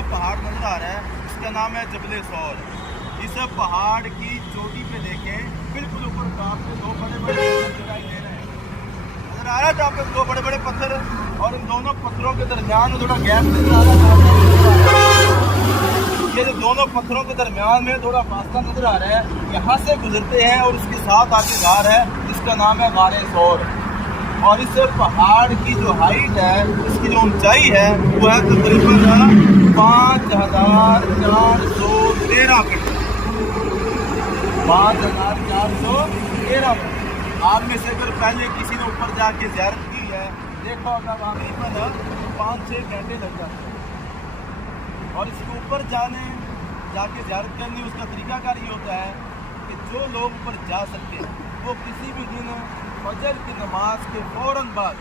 जो पहाड़ नजर आ रहा है इसका नाम है जबले सौर। इस पहाड़ की चोटी पे देखें, बिल्कुल ऊपर टॉप पे दो बड़े बड़े पत्थर दिखाई दे रहे हैं। नजर आ रहा है टॉप पे दो बड़े बड़े पत्थर, और इन दोनों पत्थरों के दरमियान थोड़ा गैप नजर आ रहा है। ये जो दोनों पत्थरों के दरमियान में थोड़ा फासला नजर आ रहा है, यहाँ से गुजरते हैं और उसके साथ आगे गार है जिसका नाम है गारे सौर। और इस पहाड़ की जो हाइट है, इसकी जो ऊंचाई है वो है तकरीबन 5413 फीट। 5413 फीट। आप में से अगर पहले किसी ने ऊपर जाके ज़ियारत की है, देखा होगा वहाँ तकरीबन 5-6 घंटे लग जाते हैं। और इसके ऊपर जाके ज़ियारत करनी, उसका तरीकाकार ये होता है कि जो लोग ऊपर जा सकते हैं वो किसी भी दिन फजर की नमाज के फ़ौरन बाद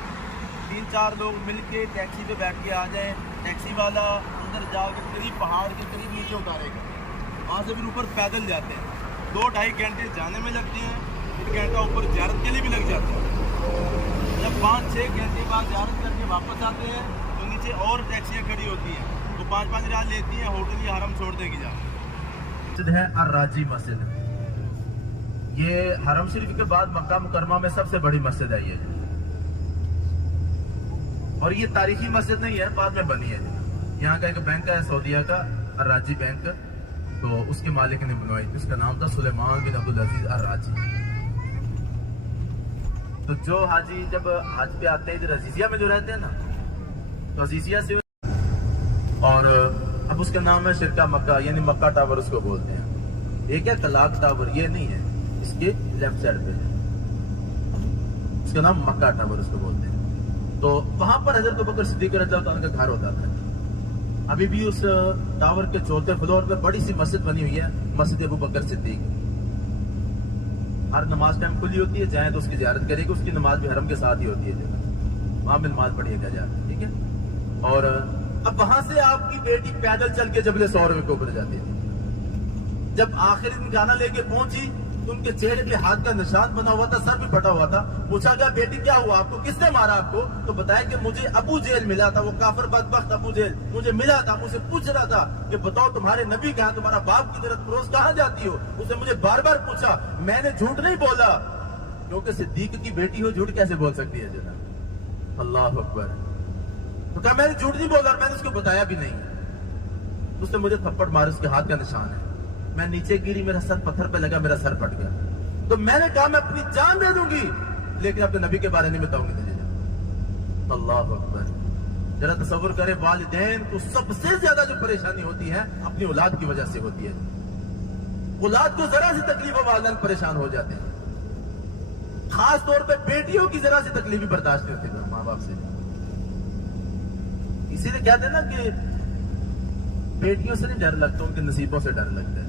3-4 लोग मिलके टैक्सी पे बैठ के आ जाएं। टैक्सी वाला अंदर जाकर करीब पहाड़ के करीब नीचे उतारेगा, वहाँ से फिर ऊपर पैदल जाते हैं। 2-2.5 घंटे जाने में लगते हैं, 1 घंटा ऊपर ज़ियारत के लिए भी लग जाता है। जब 5-6 घंटे बाद ज़ियारत करके वापस आते हैं तो नीचे और टैक्सियाँ खड़ी होती हैं, वो 5-5 रियाल लेती हैं, होटल या हरम छोड़ देगी जा। मस्जिद है अर्राजी मस्जिद। ये हरम शरीफ के बाद मक्का मुकरमा में सबसे बड़ी मस्जिद है ये, और ये तारीखी मस्जिद नहीं है, बाद में बनी है। यहाँ का एक बैंक है सऊदीया का, अर्राजी बैंक, तो उसके मालिक ने बनवाई थी। उसका नाम था सुलेमान बिन अब्दुल अजीज अर्राजी। तो जो हाजी जब हज पे आते हैं इधर अजीजिया में जो रहते हैं ना, तो अजीजिया से, और अब उसका नाम है शिरका मक्का, यानी मक्का टावर उसको बोलते हैं। एक है तलाक टावर, ये नहीं है, इसके लेफ्ट साइड पे है, उसका नाम मक्का टावर उसको बोलते हैं। तो वहां पर हजरत अबू बकर सिद्दीक रज़ियल्लाहु अन्हु का घर होता था। अभी भी उस टावर के चौथे फ्लोर पे बड़ी सी मस्जिद बनी हुई है, मस्जिद अबू बकर सिद्दीक। हर नमाज टाइम खुली होती है, जाए तो उसकी ज़ियारत करेगी। उसकी नमाज भी हरम के साथ ही होती है, वहां भी नमाज पढ़िएगा जाकर, ठीक है। और अब वहां से आपकी बेटी पैदल चल के जबले सौर में ऊपर जाती थी। जब आखिरी दिन खाना लेके पहुंची तो उनके चेहरे पे हाथ का निशान बना हुआ था, सर भी फटा हुआ था। पूछा गया बेटी क्या हुआ आपको, किसने मारा आपको? तो बताया कि मुझे अबू जेल मिला था, वो काफिर बदबख्त अबू जेल मुझे मिला था, मुझे पूछ रहा था कि बताओ तुम्हारे नबी कहाँ, तुम्हारा बाप की तरफ रोज कहाँ जाती हो? उसने मुझे बार बार पूछा। मैंने झूठ नहीं बोला, क्योंकि सिद्दीक की बेटी हो, झूठ कैसे बोल सकती है जनाब? अल्लाह अकबर। तो कहा मैंने झूठ नहीं बोला, और मैंने उसको बताया भी नहीं। उसने मुझे थप्पड़ मारे, उसके हाथ का निशान है। मैं नीचे गिरी, मेरा सर पत्थर पे लगा, मेरा सर फट गया। तो मैंने कहा मैं अपनी जान दे दूंगी, लेकिन अपने नबी के बारे नहीं बताऊंगी तुझे। अल्लाह अकबर। जरा तसव्वुर करे, वालिदैन को सबसे ज्यादा जो परेशानी होती है अपनी औलाद की वजह से होती है। औलाद को जरा सी तकलीफ हो, वालिदैन परेशान हो जाते हैं। खास तौर पे बेटियों की जरा सी तकलीफ भी बर्दाश्त नहीं होती माँ बाप से। इसीलिए कहते हैं ना कि बेटियों से नहीं डर लगता, उनके नसीबों से डर लगता है।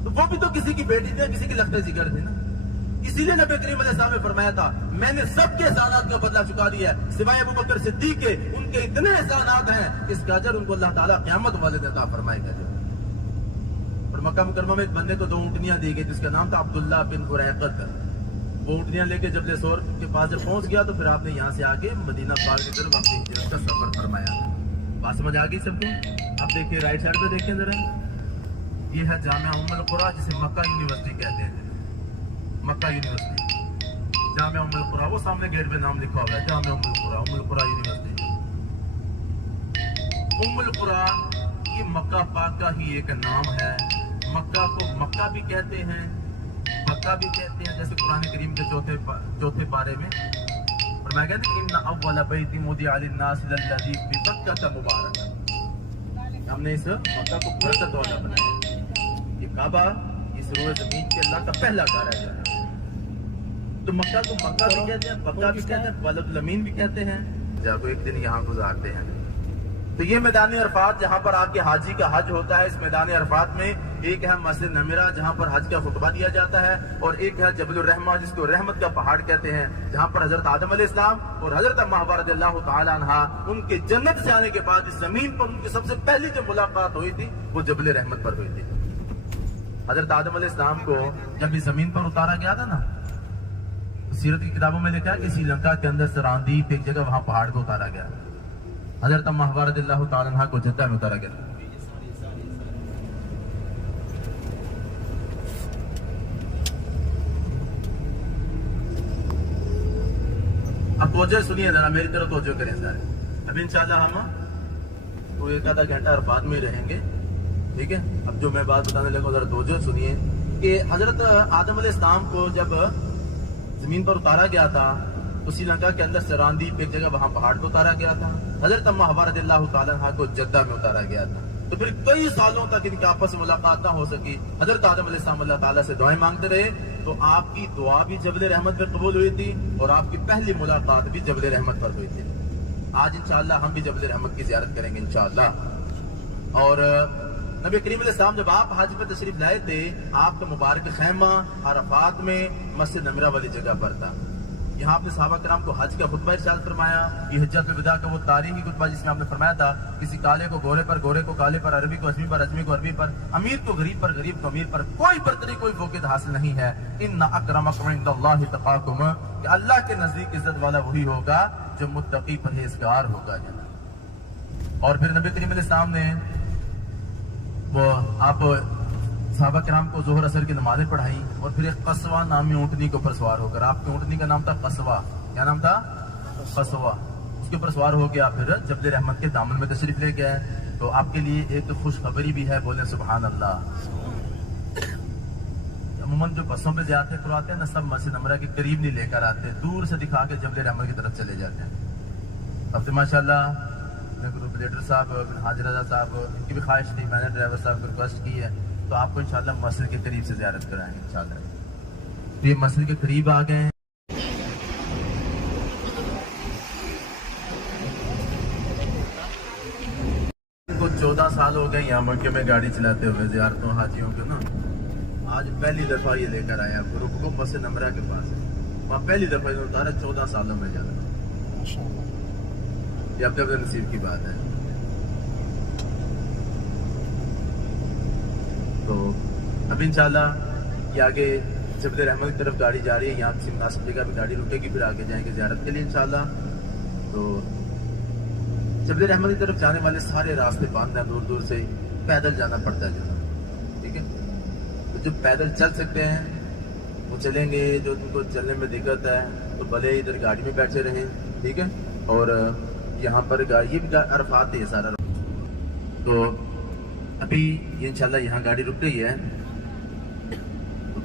तो वो भी तो किसी की बेटी थी, किसी की लख्ते जिगर थी ना। इसीलिए नबी करीम अलैहिस्सलाम ने फरमाया था, मैंने सबके एहसानात का बदला चुका दिया है सिवाय अबू बकर सिद्दीक के। उनके इतने एहसानात हैं, इसका अजर उनको अल्लाह ताला क़यामत वाले दिन अता फरमाएगा। और मक्का मुकरमा में एक बंदे को 2 ऊँटनियां दी गई, जिसका नाम था अब्दुल्लाह बिन उरैक़त। वो ऊँटनियां लेके जबले सौर के पास जब पहुंच गया, तो फिर आपने यहाँ से आके मदीना पाक की तरफ अपनी हिजरत का सफर फरमाया। बात समझ आ गई सबको? आप देखिए राइट साइड पे देखिए जरा, ये है जामिया उम्मुल कुरा, जिसे मक्का यूनिवर्सिटी कहते हैं। मक्का यूनिवर्सिटी, जामिया उम्मुल कुरा, वो सामने गेट पे नाम लिखा हुआ है, जामिया उम्मुल कुरा यूनिवर्सिटी। उम्मुल कुरा ये मक्का पाक का ही एक नाम है। मक्का को मक्का भी कहते हैं, मक्का भी कहते हैं, जैसे कुरान करीम के चौथे पारे में फरमाया गया था, इन्ना अव्वल बैति वुदिअ लिन्नास लल्लज़ी बिबक्कता मुबारक। हमने इस मक्का को बरकत वाला बनाया। ये काबा इस रोए जमीन के अल्लाह का पहला घर है। तो मक्का को मक्का भी कहते हैं, बक्का भी कहते हैं, बलदुल अमीन भी कहते हैं। जाको एक दिन यहाँ गुजारते हैं। तो ये मैदान अरफात जहाँ पर आके हाजी का हज होता है, इस मैदान अरफात में एक है मस्जिद नमीरा जहाँ पर हज का खुतबा दिया जाता है, और एक है जबल रहमा जिसको रहमत का पहाड़ कहते हैं, जहाँ पर हजरत आदम अलैहिस्सलाम और हजरत महवा रज़ियल्लाहु ताला अन्हा उनके जन्नत से आने के बाद इस जमीन पर उनकी सबसे पहली जो मुलाकात हुई थी वो जबल रहमत पर हुई थी। हजरत आदम अलैहिस्सलाम को जब इस जमीन पर उतारा गया था ना, सीरत की किताबों में लिखा है कि श्रीलंका के अंदर सरांदीप एक जगह वहां पहाड़ को उतारा गया। حضرت اما حوا رضی اللہ تعالیٰ عنہ کو جدہ میں اتارا گیا تھا. اب توجہ سنیے ذرا، میری طرف توجہ کریں سارے. اب انشاءاللہ ہم تو ایک آدھا گھنٹہ اور بعد میں رہیں گے، ٹھیک ہے. اب جو میں بات بتانے لگا ذرا توجہ سنیے کہ حضرت آدم علیہ السلام کو جب زمین پر اتارا گیا تھا تو سری لنکا کے اندر سراندیپ ایک جگہ وہاں پہاڑ پہ اتارا گیا تھا. حضرت اما حوا رضی اللہ تعالیٰ عنہ کو جدہ میں اتارا گیا تھا. تو پھر کئی سالوں تک ان کے آپس میں ملاقات نہ ہو سکی. حضرت آدم علیہ السلام اللہ تعالیٰ سے دعائیں مانگتے رہے تو آپ کی دعا بھی جبل رحمت پر قبول ہوئی تھی اور آپ کی پہلی ملاقات بھی جبل رحمت پر ہوئی تھی. آج انشاءاللہ ہم بھی جبل رحمت کی زیارت کریں گے انشاءاللہ. اور نبی کریم علیہ السلام جب آپ حج پہ تشریف لائے تھے، آپ کا مبارک خیمہ عرفات میں مسجد نمرہ والی جگہ پر تھا. یہاں آپ نے صحابہ کرام کو حج کا خطبہ ارشاد فرمایا. یہ حجۃ الوداع کا وہ تاریخی خطبہ جس میں آپ نے فرمایا تھا کسی کالے کو گورے پر، گورے کو کالے پر، عربی کو عجمی پر، عجمی کو عربی پر، امیر کو غریب پر، غریب کو امیر پر کوئی برتری، کوئی فوقیت حاصل نہیں ہے. ان اکرمکم عند اللہ اتقاکم، کہ اللہ کے نزدیک عزت والا وہی ہوگا جو متقی پرہیزگار ہوگا. اور پھر نبی کریم علیہ السلام نے وہ آپ صحابہ کرام کو ظہر اثر کی نمازیں پڑھائیں اور پھر ایک قصوہ نامی اونٹنی کے اوپر سوار ہو کر، آپ کی اونٹنی کا نام تھا قصوہ. کیا نام تھا؟ قصوہ. اس کے اوپر سوار ہو گیا، پھر جبل رحمت کے دامن میں تشریف لے گئے. تو آپ کے لیے ایک خوشخبری بھی ہے، بولیں سبحان اللہ. عموماً جو بسوں پہ جاتے کرواتے ہیں نا، سب مسجد نمرہ کے قریب نہیں لے کر آتے، دور سے دکھا کے جبل رحمت کی طرف چلے جاتے ہیں. اب تو ماشاءاللہ گروپ لیڈر صاحب بن حاجی رضا صاحب، ان کی بھی خواہش تھی، میں نے ڈرائیور صاحب کو ریکویسٹ کی ہے تو آپ کو انشاءاللہ مسجد کے قریب سے زیارت کرائیں گے انشاءاللہ. تو یہ مسجد کے قریب آ گئے ہیں. ان کو 14 سال ہو گئے یہاں مکے میں گاڑی چلاتے ہوئے زیارتوں حاجیوں کے نا. آج پہلی دفعہ یہ لے کر آیا گروپ کو مسجد نمرہ کے پاس ہے. وہاں پہلی دفعہ انہوں نے اتارا 14 سالوں میں جانا. یہ اپنے اپنے نصیب کی بات ہے. تو اب انشاءاللہ یہ آگے جبل رحمت کی طرف گاڑی جا رہی ہے. یہاں کسی مناسب جگہ پہ گاڑی رکے گی، پھر آگے جائیں گے زیارت کے لیے انشاءاللہ. تو جبل رحمت کی طرف جانے والے سارے راستے بند ہیں، دور دور سے پیدل جانا پڑتا ہے جانا. ٹھیک ہے، تو جو پیدل چل سکتے ہیں وہ چلیں گے، جو ان کو چلنے میں دقت ہے تو بھلے ادھر گاڑی میں بیٹھے رہیں. ٹھیک ہے، اور یہاں پر یہ بھی عرفات ہے سارا. تو ابھی یہ انشاءاللہ یہاں گاڑی رک رہی ہے،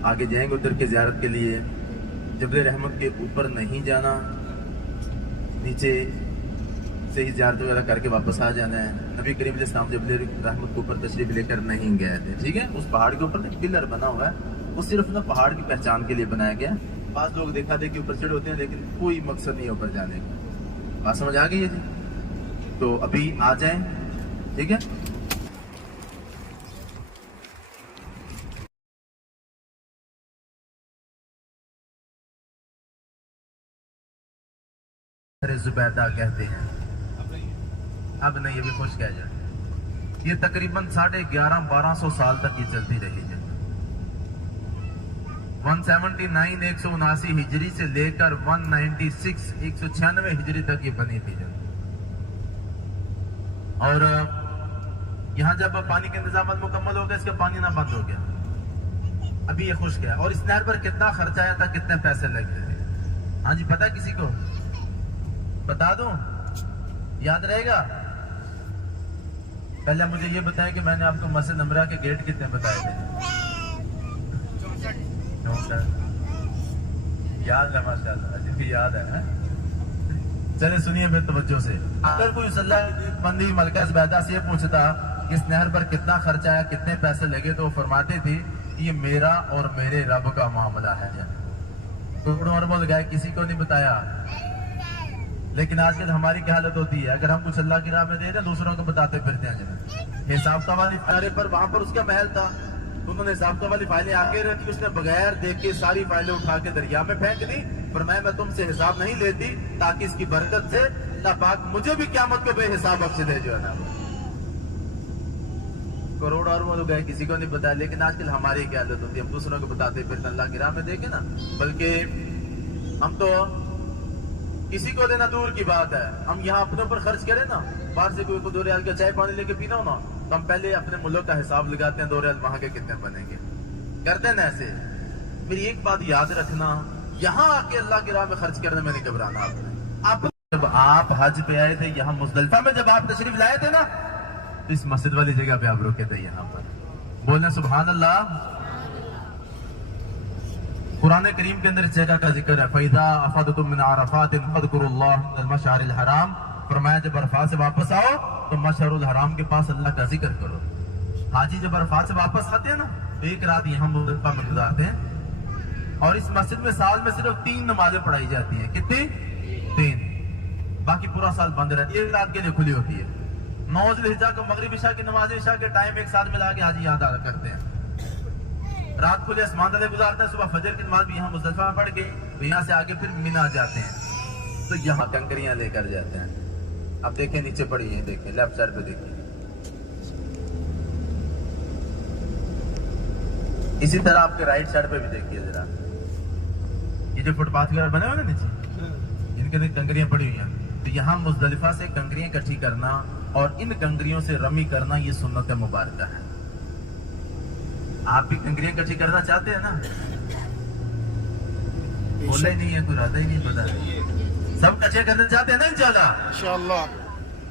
آگے جائیں گے ادھر کے زیارت کے لیے. جبل رحمت کے اوپر نہیں جانا، نیچے سے ہی زیارت وغیرہ کر کے واپس آ جانا ہے. نبی کریم علیہ السلام جبل رحمت کے اوپر تشریف لے کر نہیں گئے تھے. ٹھیک ہے، اس پہاڑ کے اوپر ایک پلر بنا ہوا ہے، وہ صرف نا پہاڑ کی پہچان کے لیے بنایا گیا. بعض لوگ دیکھا دیکھ کے اوپر چڑھ ہوتے ہیں لیکن کوئی مقصد نہیں اوپر جانے کا. بات سمجھ آ گئی ہے جی؟ تو ابھی آ جائیں. ٹھیک ہے، زبیدہ کہتے ہیں. اب نہیں، یہ بھی خوش کہہ جائے. یہ تقریباً 1150-1200 سال تک یہ چلتی رہی ہے. 179 179 ہجری سے لے کر 196 196 ہجری تک یہ بنی تھی. اور یہاں جب پانی کے انتظامات مکمل ہو گئے، اس کا پانی نہ بند ہو گیا. ابھی یہ خشک ہے. اور اس نہر پر کتنا خرچ آیا تھا، کتنے پیسے لگے تھے؟ ہاں جی، پتا کسی کو؟ بتا دوں، یاد رہے گا؟ پہلے مجھے یہ بتائیں کہ میں نے آپ کو مسجد نمرہ کے گیٹ کتنے بتائے تھے؟ 64. یاد ہے ماشاءاللہ، جن کی یاد ہے. چلے سنیے پھر توجہ سے. اگر کوئی صلی بندی ملکہ زبیدہ سے یہ پوچھتا کہ اس نہر پر کتنا خرچ آیا، کتنے پیسے لگے، تو وہ فرماتے تھے یہ میرا اور میرے رب کا معاملہ ہے. کروڑوں اربوں لگائے، کسی کو نہیں بتایا. لیکن آج کل ہماری کیا حالت ہوتی ہے، اگر ہم کچھ اللہ کی راہ میں دے دیں دوسروں کو بتاتے پھرتے ہیں. حساب کا والی فائلے پر وہاں پر اس کا محل تھا، انہوں نے حساب کا والی فائلیں آگے رکھی، اس نے بغیر دیکھ کے ساری فائلیں اٹھا کے دریا میں پھینک دی. فرمایا میں تم سے حساب نہیں لیتی تاکہ اس کی برکت سے اللہ پاک مجھے بھی قیامت کو بے حساب بخش دے. جو ہے نا کروڑ اربوں لوگ گئے، کسی کو نہیں بتایا. لیکن آج کل ہماری کیا حالت ہوتی ہے، ہم دوسروں کو بتاتے پھرتے اللہ کی راہ میں دیکھیں نا. بلکہ ہم تو किसी को देना दूर की बात है, हम यहाँ अपने ऊपर खर्च करें ना, बाहर से कोई को 2 रियाल का चाय पानी लेके पीना हो ना, तो हम पहले अपने मुल्क का हिसाब लगाते हैं, 2 रियाल वहां के कितने बनेंगे, करते हैं ना ऐसे। मेरी एक बात याद रखना, यहाँ आके अल्लाह की राह में खर्च करने में नहीं घबराना। आप जब आप हज पे आए थे यहाँ मुजदलिफा में, जब आप तशरीफ लाए थे ना, तो इस मस्जिद वाली जगह पे आप रुके थे, यहाँ पर बोलना सुभान अल्लाह। कुरान करीम के अंदर इस जगह का जिक्र है, फैज़ा अफ़दतुम मिन अरफ़ात फ़ज़्कुरुल्लाह मिनल मशअरिल हराम, फरमाया जब अरफात से वापस आओ तो मशअरुल हराम के पास अल्लाह का जिक्र करो। हाजी जब अरफात से वापस आते हैं ना, तो एक रात यहाँ मुज़दलिफा में गुजारते हैं, और इस मस्जिद में साल में सिर्फ 3 नमाजें पढ़ाई जाती हैं। कितनी? 3। बाकी पूरा साल बंद रहती है, एक रात के लिए खुली होती है। 9 ज़िलहिज्जा को मगरिब इशा की नमाज इशा के टाइम एक साथ मिला के हाजी याद करते हैं, रात खुले आसमान तले गुजारते हैं, सुबह फजर की नमाज भी यहाँ मुज़दलिफा में पढ़ के, तो यहाँ से आगे फिर मिना जाते हैं, तो यहाँ कंकरियां लेकर जाते हैं। अब देखें नीचे पड़ी है, देखें लेफ्ट साइड पे देखिए, इसी तरह आपके राइट साइड पे भी देखिए जरा, ये जो फुटपाथ वगैरह बने हुए ना नीचे, इनके अंदर कंकरियां पड़ी हुई हैं। तो यहाँ मुज़दलिफा से कंकरियां इकट्ठी करना और इन कंकरियों से रमी करना, ये सुन्नत मुबारक है। आप भी कंकरियां इकट्ठी करना चाहते हैं ना? बोला ही नहीं है, कोई रहता ही नहीं, पता नहीं। सब इकट्ठे करना चाहते हैं ना?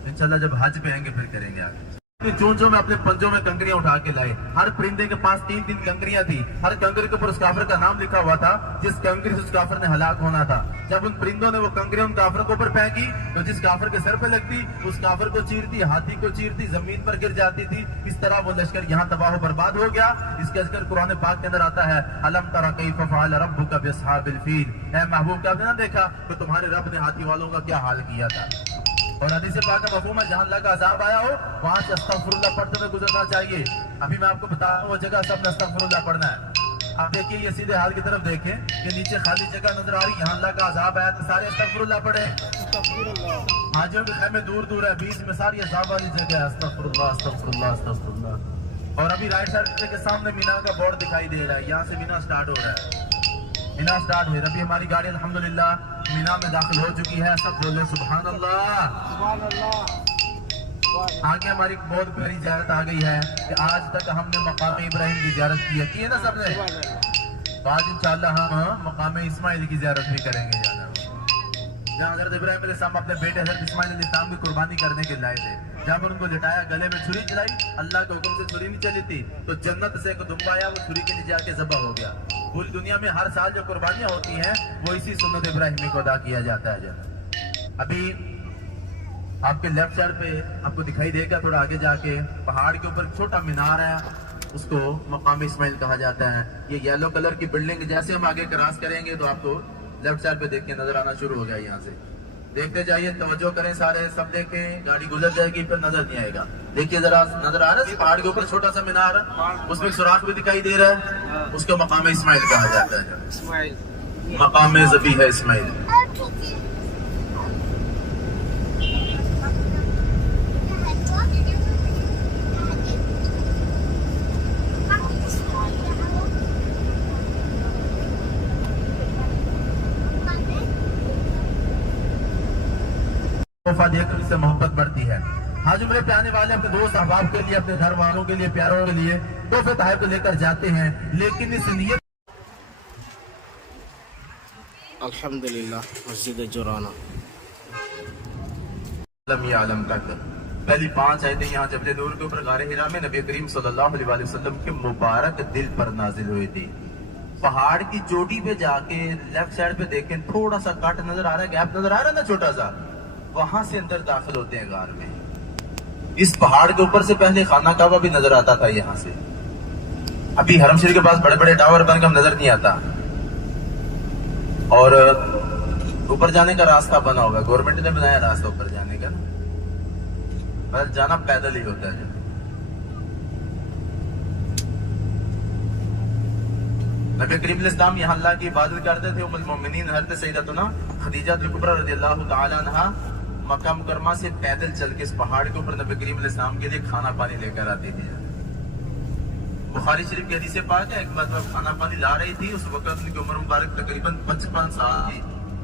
इंशाल्लाह जब हज पे आएंगे फिर करेंगे आगे। चूंचों में अपने पंजों में कंकरियां उठा के लाए, हर परिंदे के पास 3-3 कंकरियां थी, हर कंकरी के ऊपर उस काफिर का नाम लिखा हुआ था जिस कंकरी से उस काफिर ने हलाक होना था। जब उन परिंदों ने वो कंकरियां उन काफिर के ऊपर फेंकी, तो जिस काफिर के सर पे लगती उस काफिर को चीरती, हाथी को चीरती, जमीन पर गिर जाती थी। इस तरह वो लश्कर यहाँ तबाह बर्बाद हो गया। इसका जिक्र कुरान पाक के अंदर आता है, अलम तरा कैफ फअल रब्बुका बिअस्हाबिल फील, ऐ महबूब क्या आपने ना देखा कि तुम्हारे रब ने हाथी वालों का क्या हाल किया था। और हदीस पाक का मफ़हूम है, जहां अल्लाह का अज़ाब आया हो वहां से अस्तगफिरुल्लाह पढ़ते हुए गुजरना चाहिए। अभी मैं आपको बता रहा हूँ वो जगह सब अस्तगफिरुल्लाह पढ़ना है। आप देखिए, ये सीधे हाल की तरफ देखें कि नीचे खाली जगह नजर आ रही, यहाँ अल्लाह का अज़ाब आया तो सारे अस्तगफिरुल्लाह पढ़े। हाजियों के खैमे दूर दूर है, बीच में सारी अज़ाब वाली जगह है, अस्तगफिरुल्लाह अस्तगफिरुल्लाह अस्तगफिरुल्लाह। और अभी राइट साइड के सामने मीना का बोर्ड दिखाई दे रहा है, यहाँ से मीना स्टार्ट हो रहा है, मीना स्टार्ट हुई। अभी हमारी गाड़ी अल्हम्दुलिल्लाह मीना में दाखिल हो चुकी है। सब बोले सुभान अल्लाह। आगे हमारी बहुत बड़ी ज़ियारत आ गई है कि आज तक हमने मकाम इब्राहिम की ज़ियारत की है ना सबने, तो आज इंशाअल्लाह हम मकाम इस्माइल की ज़ियारत भी करेंगे। जहाँ हज़रत इब्राहिम अलैहिस्सलाम अपने बेटे हज़रत इस्माइल अलैहिस्सलाम की कुर्बानी करने के लाए थे, जब उनको लिटाया, गले में छुरी चलाई, अल्लाह के हुक्म से छुरी नहीं चली थी, तो जन्नत से एक दुम्बा आया, वो छुरी के नीचे आके ज़बह हो गया। पूरी दुनिया में हर साल जो कुर्बानियां होती हैं वो इसी सुन्नत इब्राहिमी को अदा किया जाता है। जब अभी आपके लेफ्ट साइड पे आपको दिखाई देगा, थोड़ा आगे जाके पहाड़ के ऊपर छोटा मीनार है, उसको मकाम इस्माइल कहा जाता है। ये येलो कलर की बिल्डिंग, जैसे हम आगे क्रॉस करेंगे तो आपको लेफ्ट साइड पे देख के नजर आना शुरू हो गया। यहाँ से देखते जाइए, तवज्जो करें, सारे सब देखें, गाड़ी गुजर जाएगी फिर नजर नहीं आएगा। देखिए जरा, नजर आ रहा है पहाड़ के ऊपर छोटा सा मीनार, उसमें सुराख भी दिखाई दे रहा है, उसको मकाम इस्माइल कहा जाता है, मकाम ज़बीह है इस्माइल। तोहफा देकर इससे मोहब्बत बढ़ती है। आज उम्र पे आने वाले अपने दोस्त अहबाब के लिए, अपने घर वालों के लिए, प्यारों के लिए तोहफे तोहफे को लेकर जाते हैं, लेकिन इस नियत अल्हम्दुलिल्लाह मस्जिद जोराना आलम तक पहली 5 आयतें यहाँ जबल नूर के ऊपर गारे हिरा में नबी करीम सल्लल्लाहु अलैहि वसल्लम के मुबारक दिल पर नाजिल हुई थी। पहाड़ की चोटी पे जाके लेफ्ट साइड पे देखें, थोड़ा सा कट नजर आ रहा है, गैप नजर आ रहा है ना छोटा सा, वहां से अंदर दाखिल होते हैं गार में। इस पहाड़ के ऊपर से पहले खाना काबा भी नजर आता था यहाँ से। अभी हरम शरीफ के पास बड़े बड़े टावर बनकर नजर नहीं आता, और ऊपर जाने का रास्ता बना हुआ है, गवर्नमेंट ने बनाया रास्ता ऊपर जाने का ना, बस जाना पैदल ही होता है। नबी करीम अलैहिस्सलाम यहाँ अल्लाह की इबादत करते थे। उम्मुल मोमिनीन हज़रत सैयदतुना खदीजा कुबरा रज़ियल्लाहु ताला अन्हा मक्का मुकर्रमा से पैदल चल के इस पहाड़ के ऊपर नबी करीम अलैहिस्सलाम के लिए खाना पानी लेकर आती थी। बुखारी शरीफ की हदीस पाक है, एक बार खाना पानी ला रही थी, उस वक्त उनकी उम्र मुबारक तकरीबन 55 साल थी।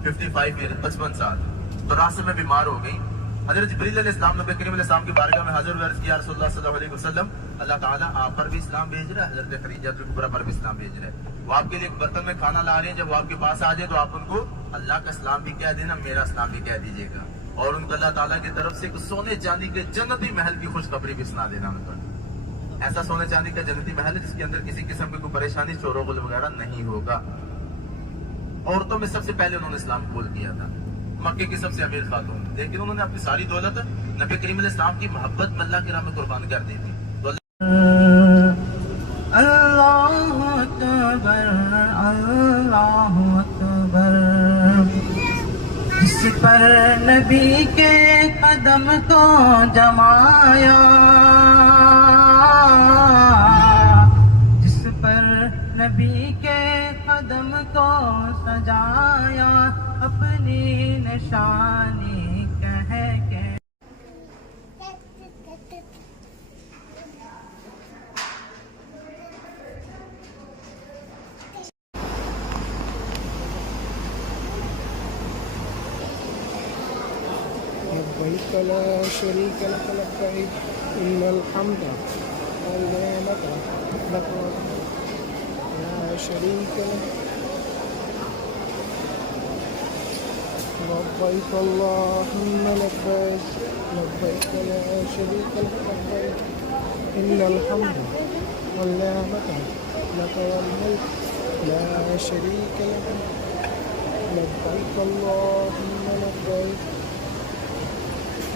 55 ایئر 55 سال. تو راستے میں بیمار ہو گئی. حضرت جبریل علیہ السلام نبی کریم علیہ السلام کی بارگاہ میں حاضر ہوئے، عرض کیا رسول اللہ صلی اللہ علیہ وسلم اللہ تعالیٰ آپ پر بھی اسلام بھیج رہا ہے، حضرت خدیجہ کبریٰ پر بھی اسلام بھیج رہا ہے. وہ آپ کے لیے ایک برتن میں کھانا لا رہے ہیں، جب وہ آپ کے پاس آ جائے تو آپ ان کو اللہ کا اسلام بھی کہہ دینا، میرا اسلام بھی کہہ دیجیے گا، اور ان کو اللہ تعالیٰ کی طرف سے ایک سونے چاندی کے جنتی محل کی خوشخبری بھی سنا دینا ان کو. ایسا سونے چاندی کا جنتی محل ہے جس کے اندر کسی قسم کی کوئی پریشانی، شور و غل وغیرہ نہیں ہوگا. عورتوں میں سب سے پہلے انہوں نے اسلام قبول کیا تھا، مکے کی سب سے امیر خاتون، لیکن انہوں نے اپنی ساری دولت نبی کریم علیہ السلام کی محبت میں اللہ کی راہ میں قربان کر دی تھی. تو اللہ اکبر اللہ اکبر، جس پر نبی کے قدم کو جمایا، جس پر نبی کے قدم کو سجایا، اپنی نشانی کہہ کے لبيك لا شريك لك لبيك إن الحمد والنعمة لك لا شريك لك لبيك اللهم لبيك لبيك لا شريك لك لبيك إن الحمد والنعمة لك والملك لا شريك لك لبيك اللهم لبيك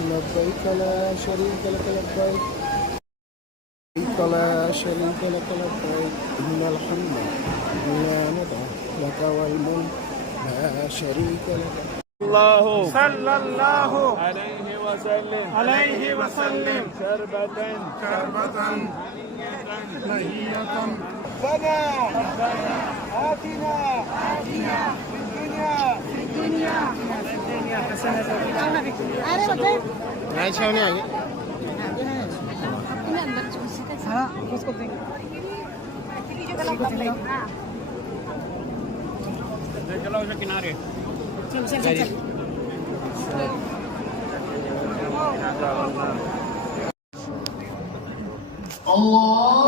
لبيك لا شريك لك لبيك لبيك لا شريك لك لبيك إن الحمد والنعمة لك والملك لا شريك لك. الله صلى الله عليه وسلم شربة مهية ربنا آتنا في الدنيا نائٹ شو نہیں آئی. چلو اسے کنارے اللہ